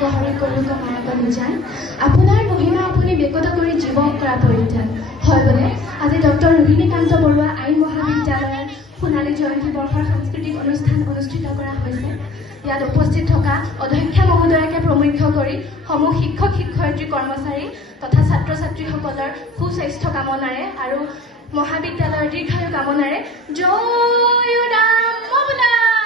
গহৰি কলুক মায়াক নিজান আপোনাৰ মহিমা আপুনি ব্যক্ত কৰি জীৱন কৰা পৰিত্ৰাণ হয় বোলে আজি ডক্টৰ ৰোহিণীকান্ত বৰুৱা আইন মহাবিদ্যালয়ৰ সোণালী জয়ন্তী বৰ্ষৰ সাংস্কৃতিক অনুষ্ঠান অনুষ্ঠিত কৰা হৈছে ইয়াত উপস্থিত থকা অধ্যক্ষা মহোদয়াকে প্ৰমুখ্য কৰি সমূহ শিক্ষক শিক্ষয়িত্ৰী কৰ্মচাৰী তথা ছাত্ৰ ছাত্ৰীসকলৰ সুস্বাস্থ্য কামনাৰে আৰু মহাবিদ্যালয়ৰ দীৰ্ঘায়ু কামনাৰে জয়